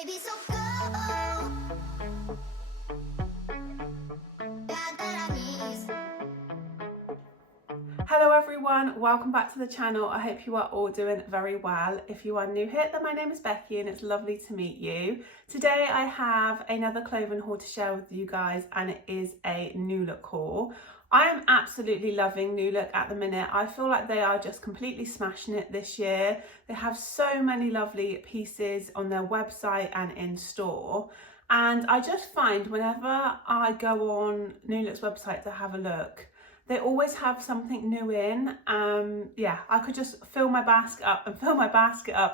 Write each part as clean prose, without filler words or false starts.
baby, so go. Hello everyone, welcome back to the channel. I hope you are all doing very well. If you are new here, then my name is Becky and it's lovely to meet you. Today I have another clothing haul to share with you guys, and it is a New Look haul. I am absolutely loving New Look at the minute. I feel like they are just completely smashing it this year. They have so many lovely pieces on their website and in store. And I just find whenever I go on New Look's website to have a look, they always have something new in. Yeah, I could just fill my basket up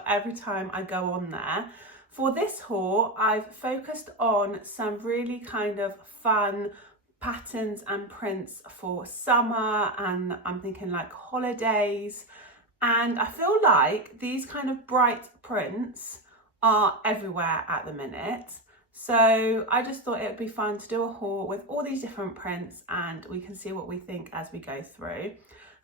every time I go on there. For this haul, I've focused on some really kind of fun patterns and prints for summer, and I'm thinking like holidays. And I feel like these kind of bright prints are everywhere at the minute. So I just thought it would be fun to do a haul with all these different prints, and we can see what we think as we go through.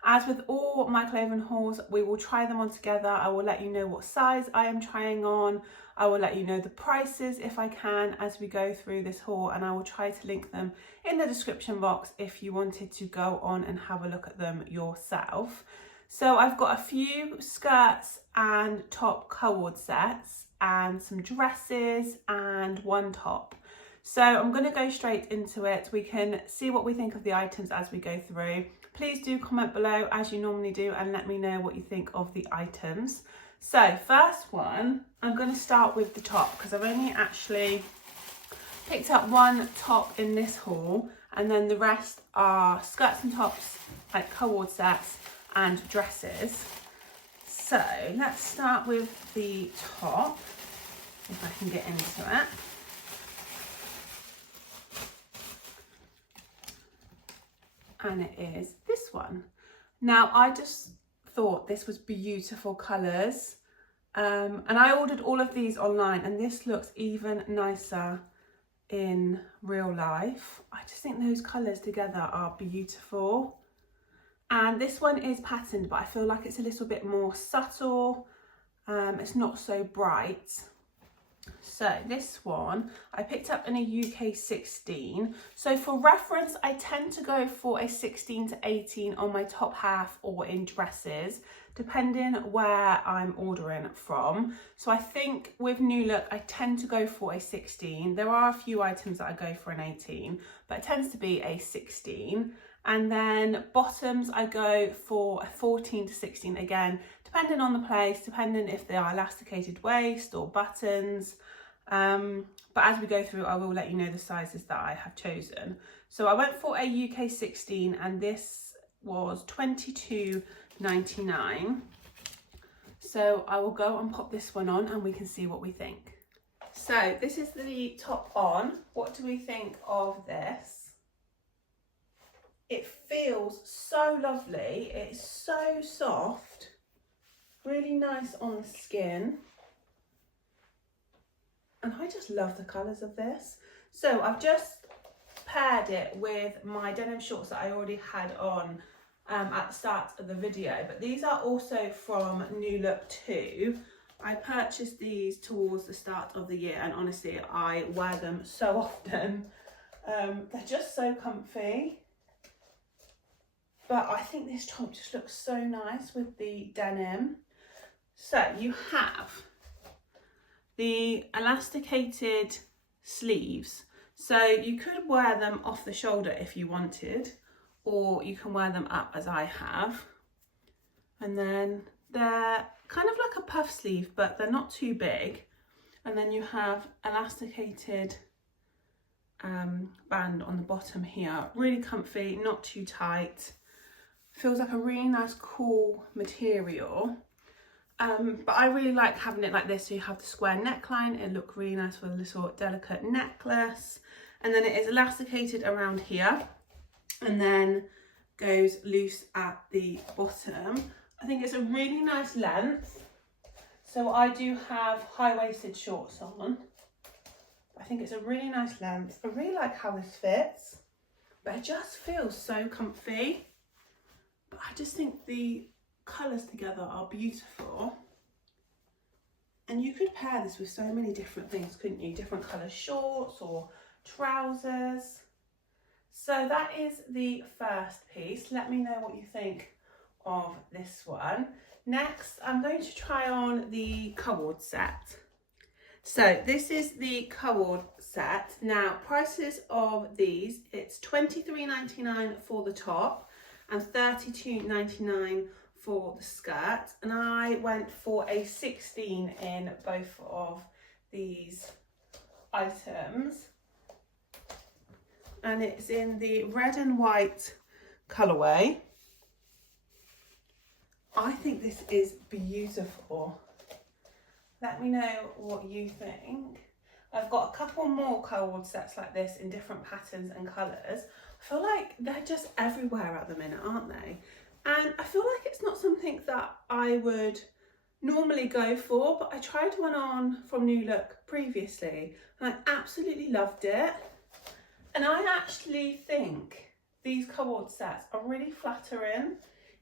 As with all my clothing hauls, we will try them on together. I will let you know what size I am trying on. I will let you know the prices if I can as we go through this haul, and I will try to link them in the description box if you wanted to go on and have a look at them yourself. So I've got a few skirts and top co-ord sets, and some dresses and one top. So I'm going to go straight into it. We can see what we think of the items as we go through. Please do comment below as you normally do and let me know what you think of the items. So first one, I'm going to start with the top because I've only actually picked up one top in this haul, and then the rest are skirts and tops, like co-ord sets and dresses. So let's start with the top, if I can get into it. And it is this one. Now, I just thought this was beautiful colours. And I ordered all of these online, and this looks even nicer in real life. I just think those colours together are beautiful. And this one is patterned, but I feel like it's a little bit more subtle. It's not so bright. So this one I picked up in a UK 16. So for reference, I tend to go for a 16 to 18 on my top half or in dresses, depending where I'm ordering from. So I think with New Look, I tend to go for a 16. There are a few items that I go for an 18, but it tends to be a 16. And then bottoms, I go for a 14 to 16, again, depending on the place, depending if they are elasticated waist or buttons. But as we go through, I will let you know the sizes that I have chosen. So I went for a UK 16, and this was $22.99. So I will go and pop this one on and we can see what we think. So this is the top on. What do we think of this? It feels so lovely. It's so soft, really nice on the skin. And I just love the colours of this. So I've just paired it with my denim shorts that I already had on at the start of the video. But these are also from New Look too. I purchased these towards the start of the year, and honestly, I wear them so often. They're just so comfy. But I think this top just looks so nice with the denim. So you have the elasticated sleeves. So you could wear them off the shoulder if you wanted, or you can wear them up as I have. And then they're kind of like a puff sleeve, but they're not too big. And then you have elasticated band on the bottom here. Really comfy, not too tight. Feels like a really nice cool material. But I really like having it like this. So you have the square neckline. It looks really nice with a little delicate necklace. And then it is elasticated around here and then goes loose at the bottom. I think it's a really nice length. So I do have high-waisted shorts on. I think it's a really nice length. I really like how this fits, but it just feels so comfy. But I just think the colours together are beautiful. And you could pair this with so many different things, couldn't you? Different colour shorts or trousers. So that is the first piece. Let me know what you think of this one. Next, I'm going to try on the co-ord set. So this is the co-ord set. Now, prices of these, it's $23.99 for the top and $32.99 for the skirt. And I went for a 16 in both of these items. And it's in the red and white colourway. I think this is beautiful. Let me know what you think. I've got a couple more co-ord sets like this in different patterns and colours. I feel like they're just everywhere at the minute, aren't they? And I feel like it's not something that I would normally go for, but I tried one on from New Look previously and I absolutely loved it. And I actually think these co-ord sets are really flattering.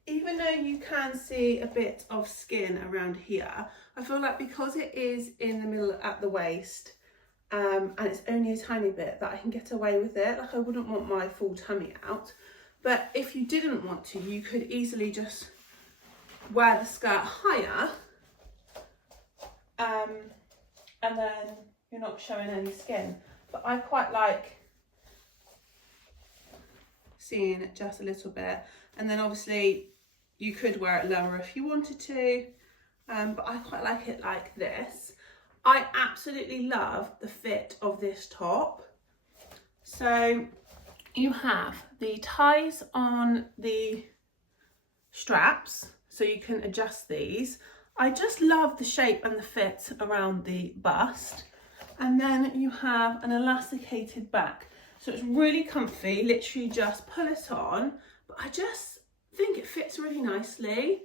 Even though you can see a bit of skin around here, I feel like because it is in the middle at the waist and it's only a tiny bit, that I can get away with it. Like, I wouldn't want my full tummy out. But if you didn't want to, you could easily just wear the skirt higher and then you're not showing any skin. But I quite like seeing just a little bit, and then obviously you could wear it lower if you wanted to, but I quite like it like this. I absolutely love the fit of this top. So you have the ties on the straps, so you can adjust these. I just love the shape and the fit around the bust, and then you have an elasticated back. So it's really comfy, literally just pull it on, but I just think it fits really nicely.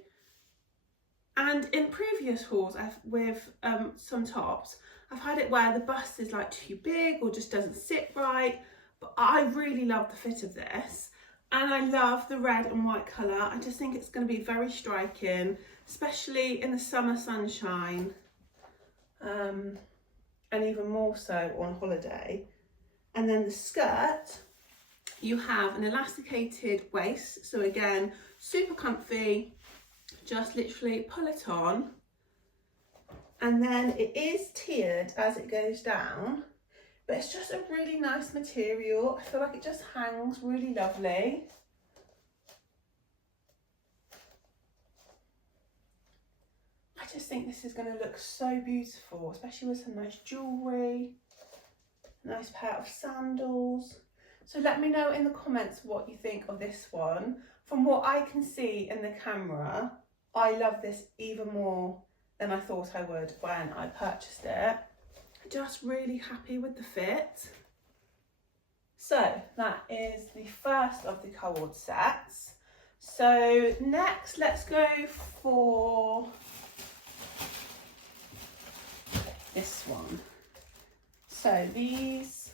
And in previous hauls with some tops, I've had it where the bust is like too big or just doesn't sit right, but I really love the fit of this. And I love the red and white colour. I just think it's going to be very striking, especially in the summer sunshine, and even more so on holiday. And then the skirt, you have an elasticated waist. So again, super comfy, just literally pull it on. And then it is tiered as it goes down, but it's just a really nice material. I feel like it just hangs really lovely. I just think this is going to look so beautiful, especially with some nice jewellery. Nice pair of sandals. So let me know in the comments what you think of this one. From what I can see in the camera, I love this even more than I thought I would when I purchased it. Just really happy with the fit. So that is the first of the co-ord sets. So next, let's go for this one. So these,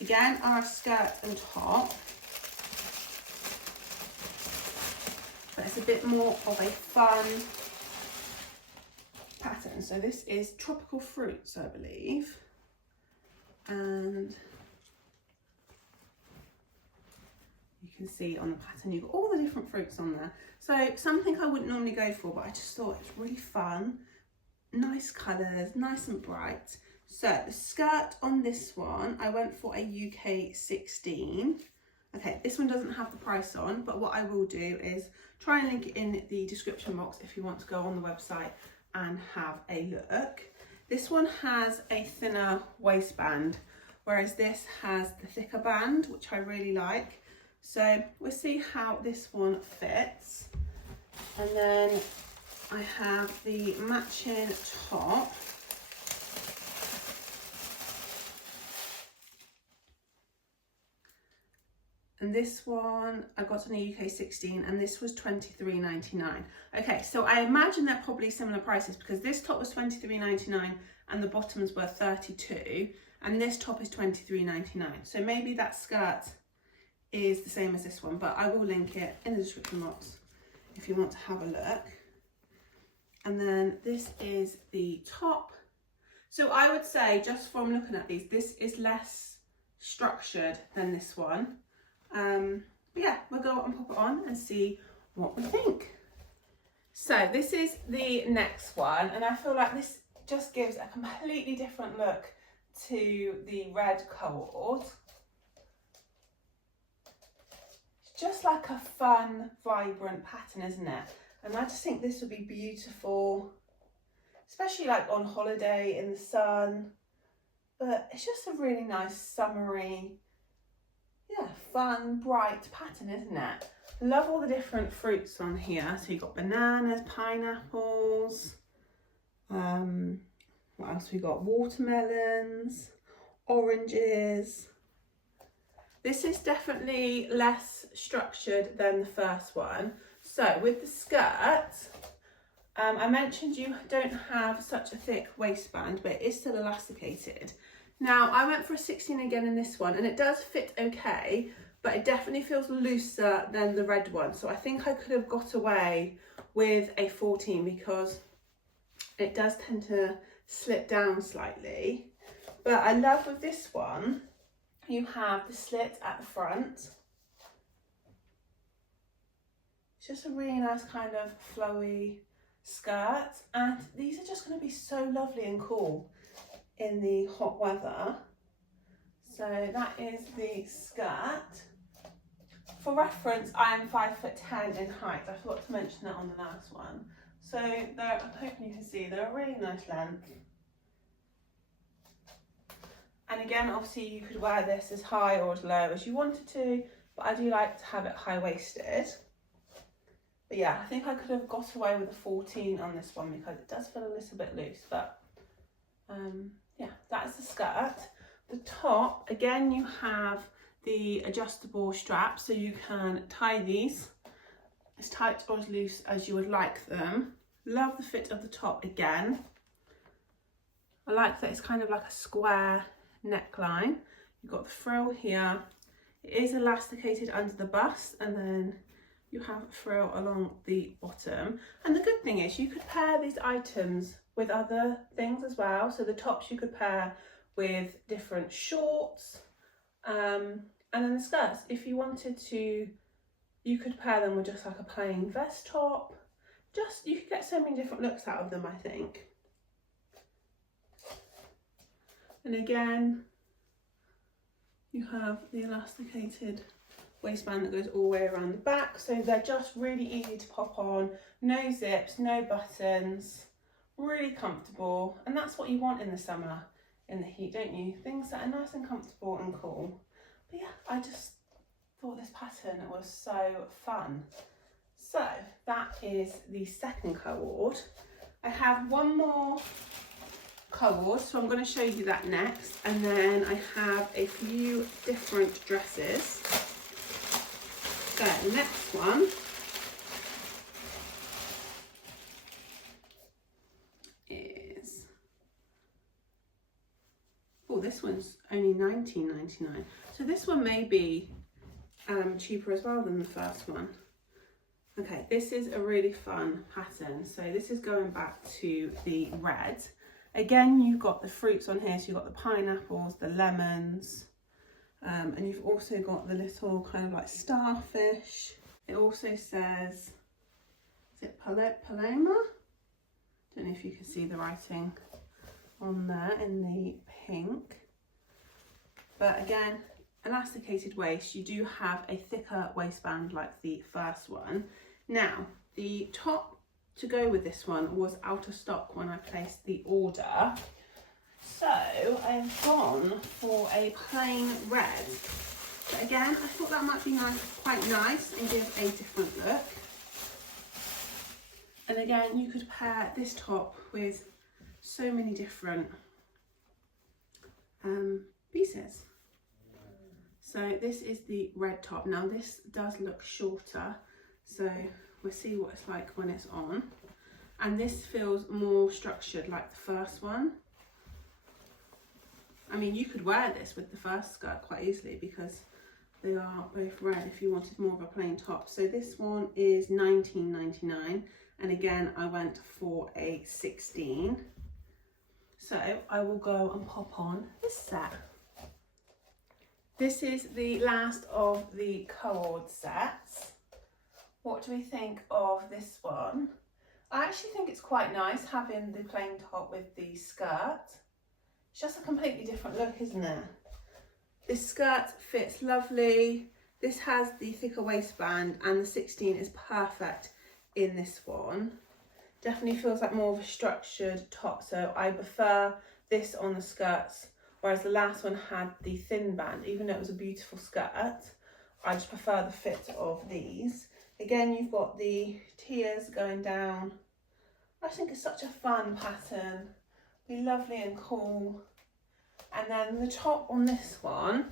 again, are a skirt and top, but it's a bit more of a fun pattern. So this is tropical fruits, I believe, and you can see on the pattern you've got all the different fruits on there. So something I wouldn't normally go for, but I just thought it's really fun. Nice colours, nice and bright. So the skirt on this one, I went for a UK 16. Okay, this one doesn't have the price on, but what I will do is try and link it in the description box if you want to go on the website and have a look. This one has a thinner waistband, whereas this has the thicker band, which I really like. So we'll see how this one fits. And then I have the matching top. And this one I got on a UK 16 and this was $23.99. Okay, so I imagine they're probably similar prices because this top was $23.99 and the bottoms were $32 and this top is $23.99. So maybe that skirt is the same as this one, but I will link it in the description box if you want to have a look. And then this is the top. So I would say, just from looking at these, this is less structured than this one. But yeah, we'll go and pop it on and see what we think. So this is the next one, and I feel like this just gives a completely different look to the red co-ord. It's just like a fun, vibrant pattern, isn't it? And I just think this would be beautiful, especially like on holiday in the sun. But it's just a really nice summery, yeah, fun, bright pattern, isn't it? Love all the different fruits on here. So you've got bananas, pineapples, what else we got? Watermelons, oranges. This is definitely less structured than the first one. So with the skirt, I mentioned you don't have such a thick waistband, but it is still elasticated. Now I went for a 16 again in this one, and it does fit okay, but it definitely feels looser than the red one. So I think I could have got away with a 14 because it does tend to slip down slightly. But I love with this one, you have the slit at the front. It's just a really nice kind of flowy skirt, and these are just going to be so lovely and cool in the hot weather. So that is the skirt. For reference, I am 5'10" in height. I forgot to mention that on the last one. So I'm hoping you can see they're a really nice length. And again, obviously you could wear this as high or as low as you wanted to, but I do like to have it high-waisted. But yeah, I think I could have got away with a 14 on this one because it does feel a little bit loose. But yeah, that is the skirt. The top, again, you have the adjustable straps, so you can tie these as tight or as loose as you would like them. Love the fit of the top again. I like that it's kind of like a square neckline. You've got the frill here. It is elasticated under the bust, and then you have a frill along the bottom. And the good thing is you could pair these items with other things as well. So the tops you could pair with different shorts, and then the skirts, if you wanted to, you could pair them with just like a plain vest top. Just, you could get so many different looks out of them, I think. And again, you have the elasticated waistband that goes all the way around the back, so they're just really easy to pop on. No zips, no buttons, really comfortable. And that's what you want in the summer, in the heat, don't you? Things that are nice and comfortable and cool. But yeah, I just thought this pattern was so fun. So that is the second co-ord. I have one more co-ord, so I'm going to show you that next, and then I have a few different dresses. So the next one is, oh, this one's only $19.99. So this one may be cheaper as well than the first one. Okay, this is a really fun pattern. So this is going back to the red. Again, you've got the fruits on here. So you've got the pineapples, the lemons, and you've also got the little kind of like starfish. It also says, is it Paloma? Don't know if you can see the writing on there in the pink. But again, elasticated waist. You do have a thicker waistband like the first one. Now, the top to go with this one was out of stock when I placed the order. So I've gone for a plain red. But again, I thought that might be nice, quite nice, and give a different look. And again, you could pair this top with so many different pieces. So this is the red top. Now this does look shorter, so we'll see what it's like when it's on. And this feels more structured like the first one. I mean, you could wear this with the first skirt quite easily because they are both red if you wanted more of a plain top. So this one is $19.99, and again I went for a 16. So I will go and pop on this set. This is the last of the co-ord sets. What do we think of this one? I actually think it's quite nice having the plain top with the skirt. It's just a completely different look, isn't it? This skirt fits lovely. This has the thicker waistband, and the 16 is perfect in this one. Definitely feels like more of a structured top, so I prefer this on the skirts, whereas the last one had the thin band. Even though it was a beautiful skirt, I just prefer the fit of these. Again, you've got the tiers going down. I think it's such a fun pattern. Be lovely and cool. And then the top on this one,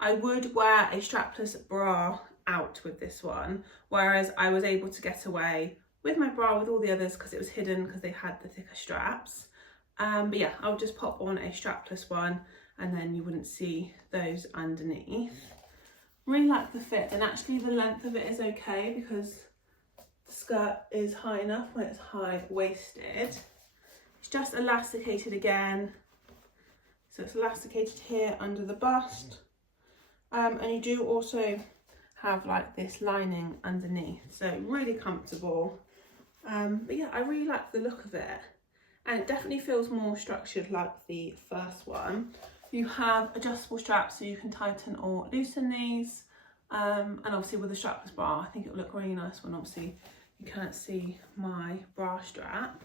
I would wear a strapless bra out with this one, whereas I was able to get away with my bra with all the others because it was hidden because they had the thicker straps. But yeah, I'll just pop on a strapless one and then you wouldn't see those underneath. Really like the fit, and actually the length of it is okay because the skirt is high enough when it's high-waisted. It's just elasticated again. So it's elasticated here under the bust. And you do also have like this lining underneath, so really comfortable. But yeah, I really like the look of it, and it definitely feels more structured like the first one. You have adjustable straps so you can tighten or loosen these, and obviously with the strapless bra I think it will look really nice when obviously you can't see my bra strap.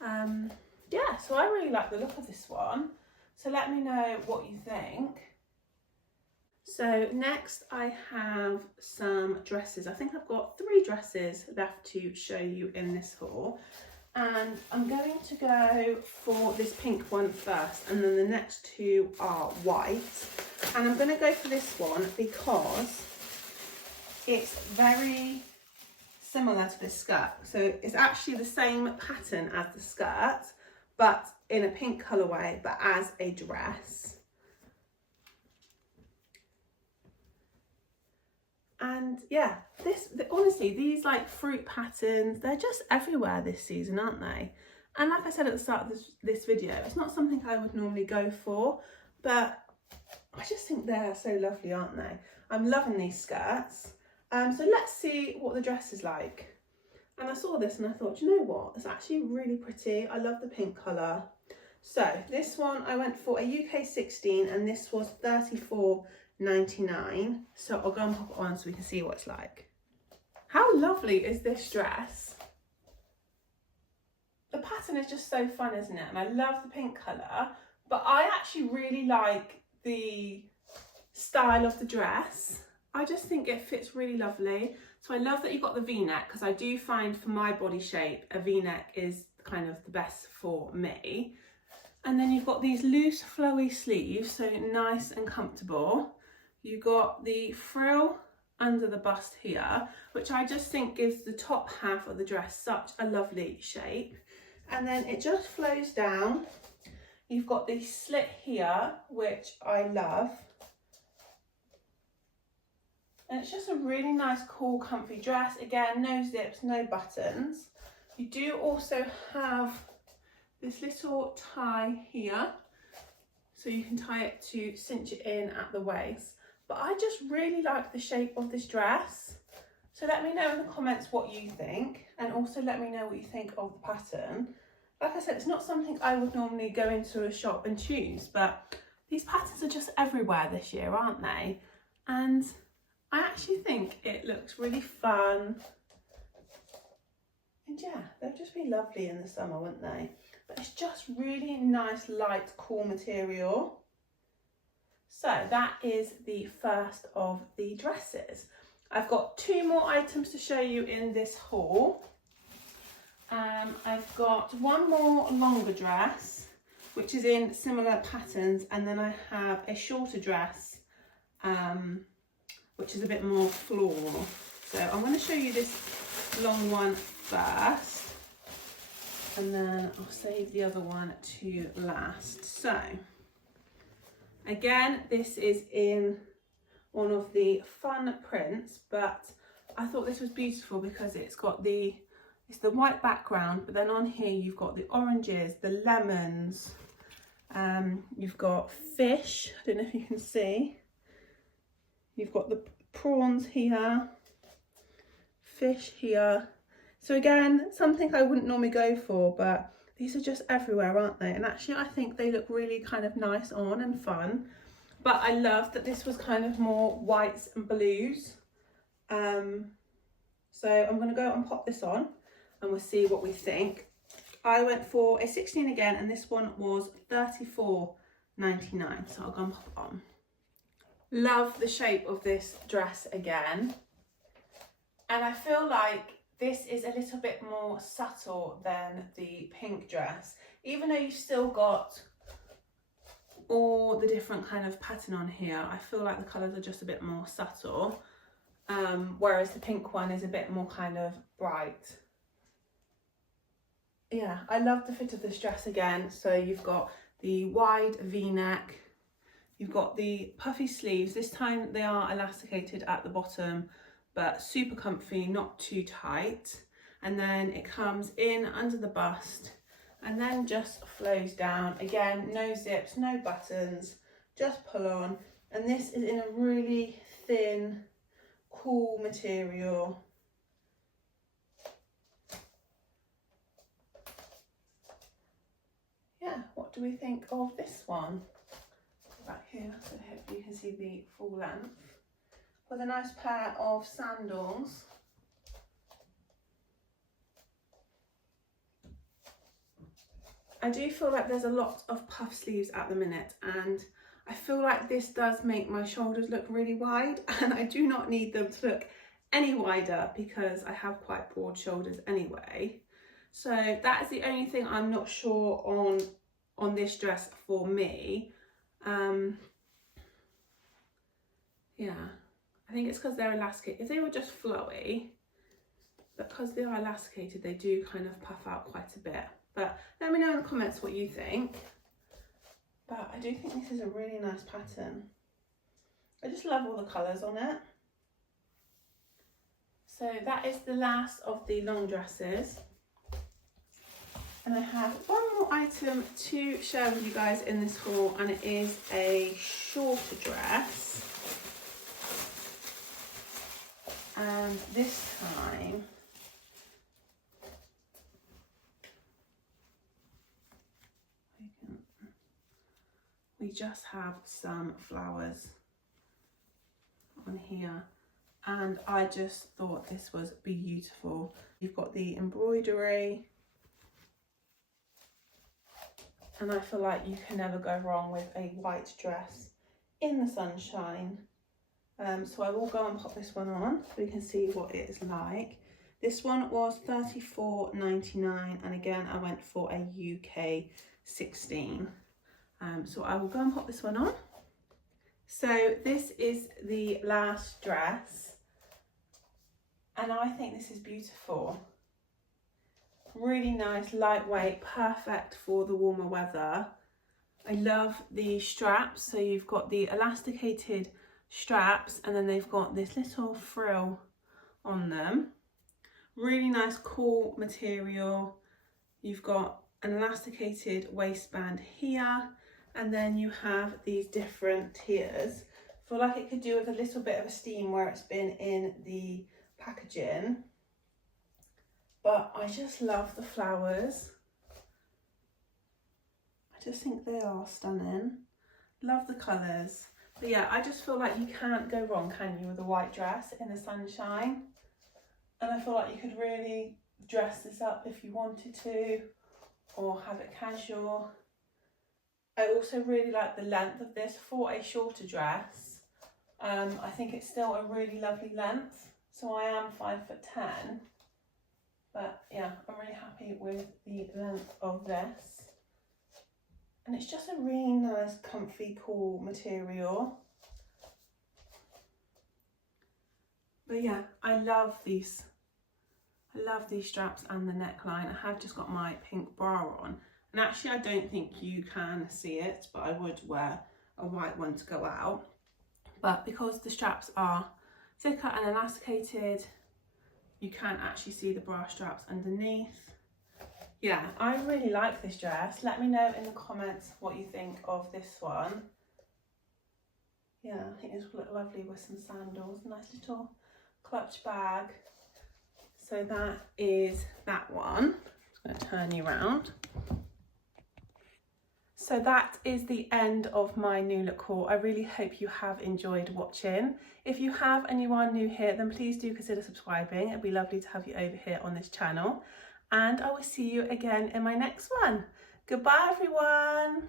Yeah, so I really like the look of this one, so let me know what you think. So next I have some dresses. I think I've got 3 dresses left to show you in this haul, and I'm going to go for this pink one first, and then the next 2 are white. And I'm going to go for this one because it's very similar to this skirt. So it's actually the same pattern as the skirt, but in a pink colourway, but as a dress. And yeah, honestly, these like fruit patterns, they're just everywhere this season, aren't they? And like I said at the start of this video, it's not something I would normally go for, but I just think they're so lovely, aren't they? I'm loving these skirts. So let's see what the dress is like. And I saw this and I thought, you know what? It's actually really pretty. I love the pink colour. So this one, I went for a UK 16 and this was $34.99. So I'll go and pop it on so we can see what it's like. How lovely is this dress? The pattern is just so fun, isn't it? And I love the pink colour, but I actually really like the style of the dress. I just think it fits really lovely. So I love that you've got the V-neck, because I do find for my body shape, a V-neck is kind of the best for me. And then you've got these loose flowy sleeves, so nice and comfortable. You've got the frill under the bust here, which I just think gives the top half of the dress such a lovely shape. And then it just flows down. You've got the slit here, which I love. And it's just a really nice, cool, comfy dress. Again, no zips, no buttons. You do also have this little tie here, so you can tie it to cinch it in at the waist. But I just really like the shape of this dress. So let me know in the comments what you think, and also let me know what you think of the pattern. Like I said, it's not something I would normally go into a shop and choose, but these patterns are just everywhere this year, aren't they? And I actually think it looks really fun. And yeah, they'd just be lovely in the summer, wouldn't they? But it's just really nice, light, cool material. So that is the first of the dresses. I've got 2 more items to show you in this haul. I've got one more longer dress, which is in similar patterns, and then I have a shorter dress, which is a bit more floral. So I'm going to show you this long one first, and then I'll save the other one to last. So again, this is in one of the fun prints, but I thought this was beautiful because it's got the it's the white background, but then on here you've got the oranges, the lemons, you've got fish, I don't know if you can see, you've got the prawns here, fish here. So again, something I wouldn't normally go for, but these are just everywhere, aren't they? And actually I think they look really kind of nice on and fun. But I love that this was kind of more whites and blues. So I'm going to go and pop this on and we'll see what we think. I went for a 16 again, and this one was $34.99. So I'll go and pop it on. Love the shape of this dress again. And I feel like this is a little bit more subtle than the pink dress. Even though you've still got all the different kind of pattern on here, I feel like the colours are just a bit more subtle. Whereas the pink one is a bit more kind of bright. Yeah, I love the fit of this dress again. So you've got the wide V-neck, you've got the puffy sleeves. This time they are elasticated at the bottom, but super comfy, not too tight. And then it comes in under the bust and then just flows down. Again, no zips, no buttons, just pull on. And this is in a really thin, cool material. Yeah, what do we think of this one? Back here, so hopefully you can see the full length. With a nice pair of sandals. I do feel like there's a lot of puff sleeves at the minute, and I feel like this does make my shoulders look really wide, and I do not need them to look any wider because I have quite broad shoulders anyway. So that is the only thing I'm not sure on this dress for me. Yeah, I think it's because they're elasticated. If they were just flowy, but because they are elasticated, they do kind of puff out quite a bit. But let me know in the comments what you think. But I do think this is a really nice pattern. I just love all the colours on it. So that is the last of the long dresses. And I have one more item to share with you guys in this haul, and it is a shorter dress. And this time, we just have some flowers on here, and I just thought this was beautiful. You've got the embroidery, and I feel like you can never go wrong with a white dress in the sunshine. So I will go and pop this one on so you can see what it is like. This one was $34.99, and again I went for a UK 16. So I will go and pop this one on. So this is the last dress, and I think this is beautiful. Really nice, lightweight, perfect for the warmer weather. I love the straps. So you've got the elasticated straps, and then they've got this little frill on them. Really nice, cool material. You've got an elasticated waistband here, and then you have these different tiers. I feel like it could do with a little bit of a steam where it's been in the packaging. But I just love the flowers. I just think they are stunning. Love the colours. But yeah, I just feel like you can't go wrong, can you, with a white dress in the sunshine? And I feel like you could really dress this up if you wanted to, or have it casual. I also really like the length of this for a shorter dress. I think it's still a really lovely length. So I am 5'10", but yeah, I'm really happy with the length of this. And it's just a really nice, comfy, cool material. But yeah, I love these. I love these straps and the neckline. I have just got my pink bra on. And actually, I don't think you can see it, but I would wear a white one to go out. But because the straps are thicker and elasticated, you can actually see the bra straps underneath. Yeah, I really like this dress. Let me know in the comments what you think of this one. Yeah, I think this will look lovely with some sandals. Nice little clutch bag. So that is that one. I'm just going to turn you around. So that is the end of my new look haul. I really hope you have enjoyed watching. If you have and you are new here, then please do consider subscribing. It'd be lovely to have you over here on this channel. And I will see you again in my next one. Goodbye, everyone.